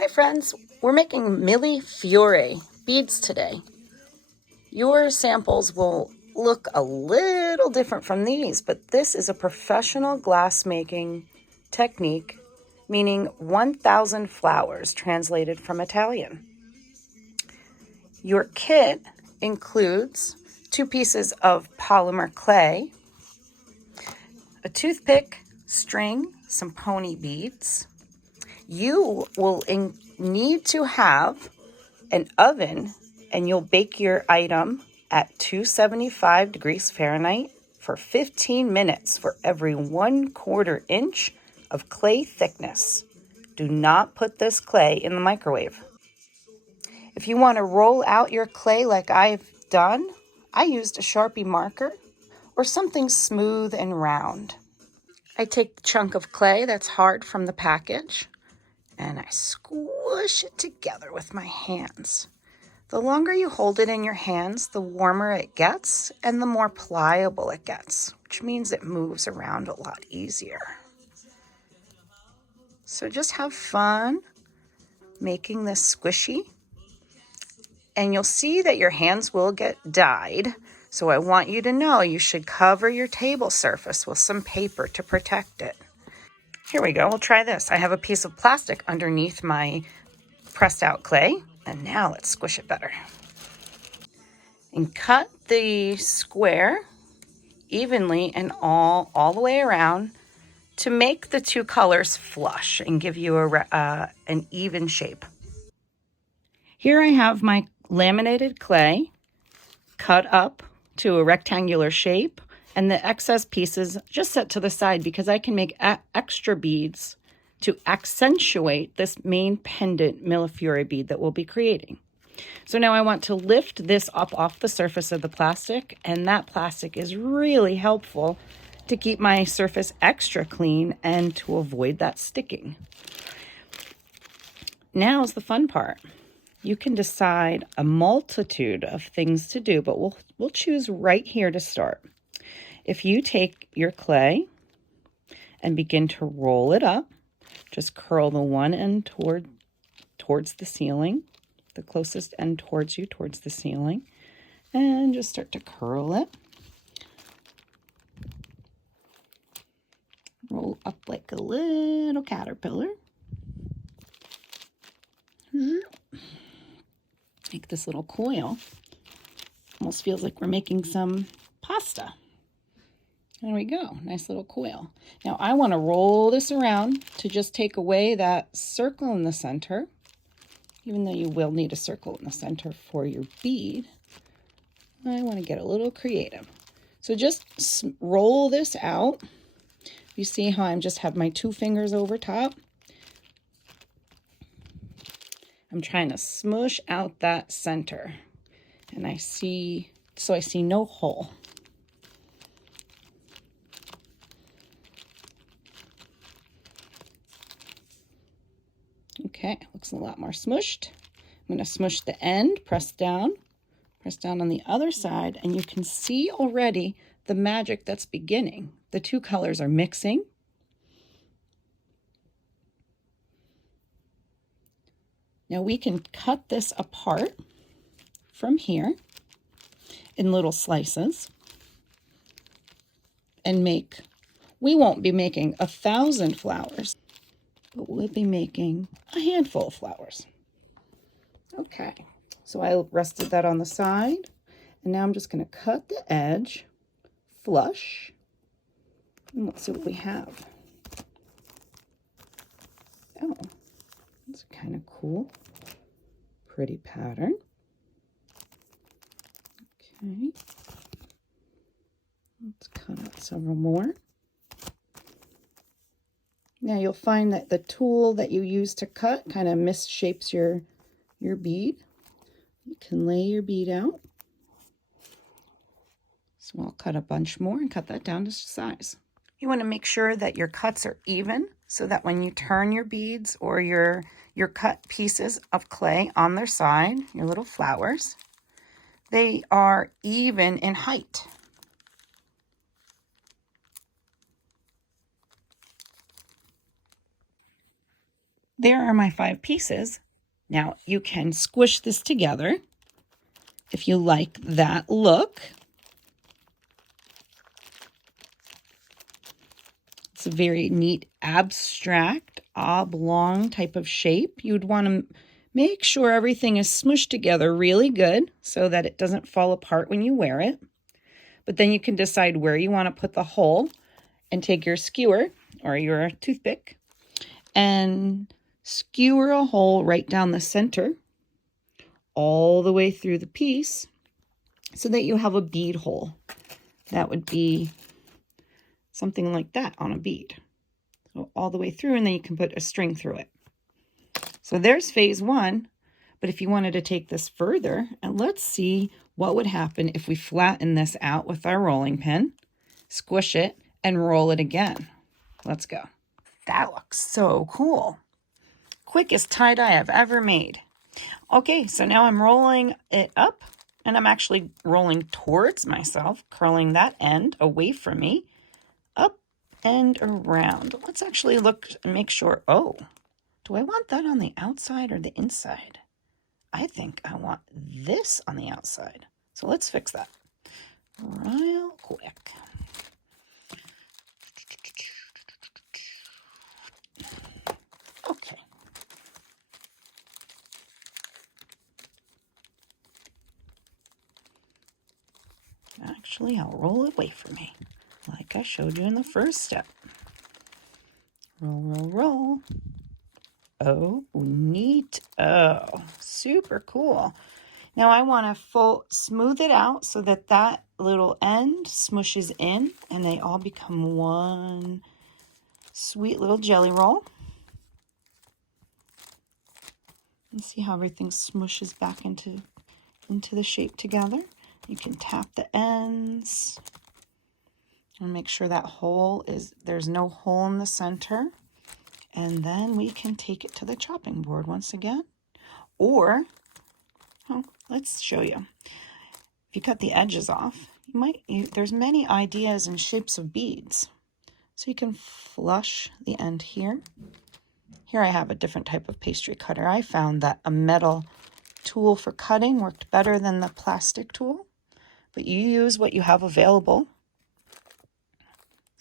Hi friends, we're making Millefiori beads today. Your samples will look a little different from these, but this is a professional glass making technique, meaning 1,000 flowers translated from Italian. Your kit includes 2 pieces of polymer clay, a toothpick, string, some pony beads. You will need to have an oven, and you'll bake your item at 275 degrees Fahrenheit for 15 minutes for every 1/4 inch of clay thickness. Do not put this clay in the microwave. If you want to roll out your clay like I've done, I used a Sharpie marker or something smooth and round. I take the chunk of clay that's hard from the package and I squish it together with my hands. The longer you hold it in your hands, the warmer it gets and the more pliable it gets, which means it moves around a lot easier. So just have fun making this squishy, and you'll see that your hands will get dyed. So I want you to know you should cover your table surface with some paper to protect it. Here we go, we'll try this. I have a piece of plastic underneath my pressed out clay, and now let's squish it better. And cut the square evenly and all the way around to make the 2 colors flush and give you an even shape. Here I have my laminated clay cut up to a rectangular shape, and the excess pieces just set to the side because I can make extra beads to accentuate this main pendant Millefiori bead that we'll be creating. So now I want to lift this up off the surface of the plastic, and that plastic is really helpful to keep my surface extra clean and to avoid that sticking. Now's the fun part. You can decide a multitude of things to do, but we'll choose right here to start. If you take your clay and begin to roll it up, just curl the one end towards the ceiling, the closest end towards you, towards the ceiling, and just start to curl it. Roll up like a little caterpillar. Make this little coil. Almost feels like we're making some pasta. There we go, nice little coil. Now I want to roll this around to just take away that circle in the center, even though you will need a circle in the center for your bead. I want to get a little creative. So just roll this out. You see how I just have my 2 fingers over top? I'm trying to smush out that center, and I see no hole. Okay, looks a lot more smushed. I'm going to smush the end, press down on the other side, and you can see already the magic that's beginning. The 2 colors are mixing. Now we can cut this apart from here in little slices and we won't be making 1,000 flowers, but we'll be making a handful of flowers. Okay, so I rested that on the side, and now I'm just going to cut the edge flush, and let's see what we have. Oh, that's kind of cool. Pretty pattern. Okay, let's cut out several more. Now you'll find that the tool that you use to cut kind of misshapes your bead. You can lay your bead out. So I'll cut a bunch more and cut that down to size. You want to make sure that your cuts are even so that when you turn your beads or your cut pieces of clay on their side, your little flowers, they are even in height. There are my 5 pieces. Now you can squish this together if you like that look. It's a very neat abstract oblong type of shape. You'd want to make sure everything is smushed together really good so that it doesn't fall apart when you wear it. But then you can decide where you want to put the hole and take your skewer or your toothpick and skewer a hole right down the center all the way through the piece so that you have a bead hole. That would be something like that on a bead. So all the way through, and then you can put a string through it. So there's phase 1. But if you wanted to take this further, and let's see what would happen if we flatten this out with our rolling pin, squish it, and roll it again. Let's go. That looks so cool. Quickest tie-dye I've ever made. Okay, so now I'm rolling it up, and I'm actually rolling towards myself, curling that end away from me, up and around. Let's actually look and make sure. Oh, do I want that on the outside or the inside? I think I want this on the outside. So let's fix that real quick. Okay. Actually, I'll roll it away from me, like I showed you in the first step. Roll, roll, roll. Oh, neat. Oh, super cool. Now I want to smooth it out so that that little end smushes in and they all become one sweet little jelly roll. And see how everything smushes back into the shape together. You can tap the ends and make sure that there's no hole in the center. And then we can take it to the chopping board once again. Or, let's show you. If you cut the edges off, there's many ideas and shapes of beads. So you can flush the end here. Here I have a different type of pastry cutter. I found that a metal tool for cutting worked better than the plastic tool. But you use what you have available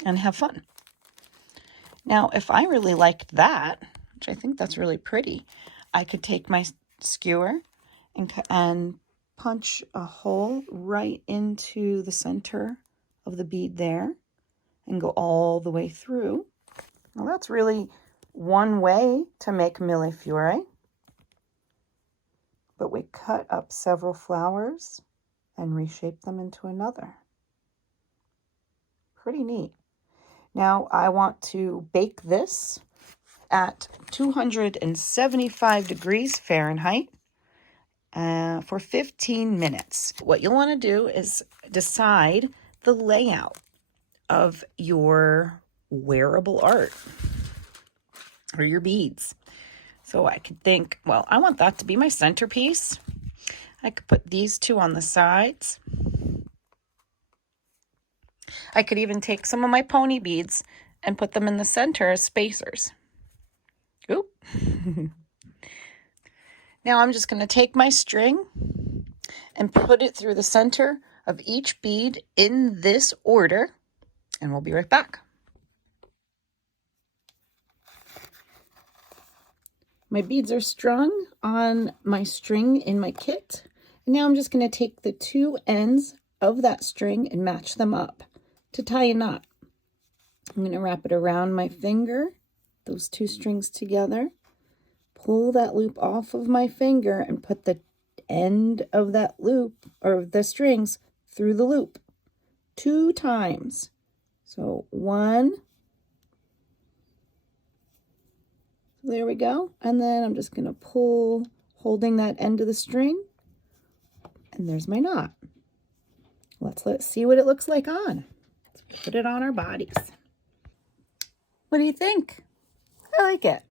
and have fun. Now, if I really liked that, which I think that's really pretty, I could take my skewer and punch a hole right into the center of the bead there and go all the way through. Well, that's really one way to make Millefiori. But we cut up several flowers and reshape them into another. Pretty neat. Now I want to bake this at 275 degrees Fahrenheit for 15 minutes. What you'll want to do is decide the layout of your wearable art or your beads. So I could think, well, I want that to be my centerpiece. I could put these 2 on the sides. I could even take some of my pony beads and put them in the center as spacers. Oop. Now I'm just going to take my string and put it through the center of each bead in this order, and we'll be right back. My beads are strung on my string in my kit. And now I'm just going to take the 2 ends of that string and match them up to tie a knot. I'm going to wrap it around my finger, those 2 strings together, pull that loop off of my finger and put the end of that loop or the strings through the loop 2 times. So 1, there we go. And then I'm just going to pull, holding that end of the string, and there's my knot. Let's see what it looks like on. Let's put it on our bodies. What do you think? I like it.